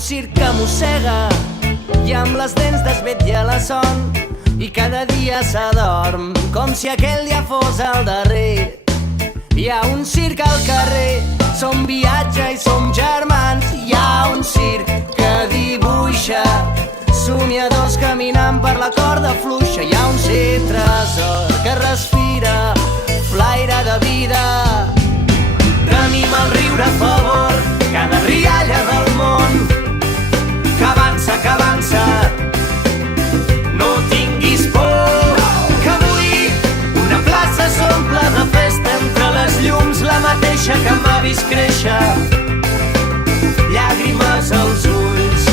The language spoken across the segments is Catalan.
circ que mossega i amb les dents desvetlla la son i cada dia s'adorm com si aquell dia fos el darrer. Hi ha un circ al carrer, som viatge i som germans. Hi ha un circ que dibuixa somiadors caminant per la corda fluixa. Hi ha un tresor que respira flaire de vida. Tenim el riure a favor, cada rialla del món que avança, que avança. No tinguis por, que avui una plaça s'omple de festa entre les llums, la mateixa que m'ha vist créixer, llàgrimes als ulls.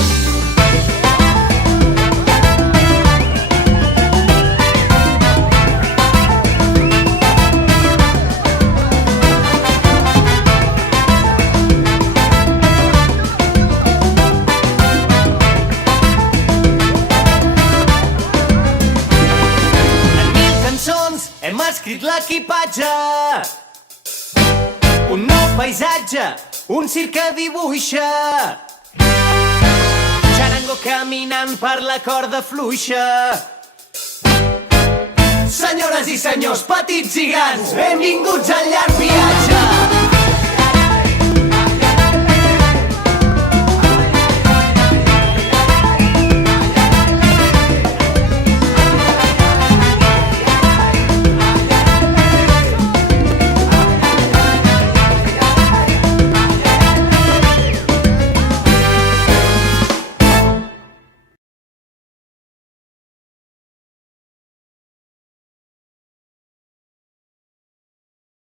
Hem escrit l'equipatge, un nou paisatge, un circ que dibuixa. Xarango caminant per la corda fluixa. Senyores i senyors, petits i grans, benvinguts al llarg viatge.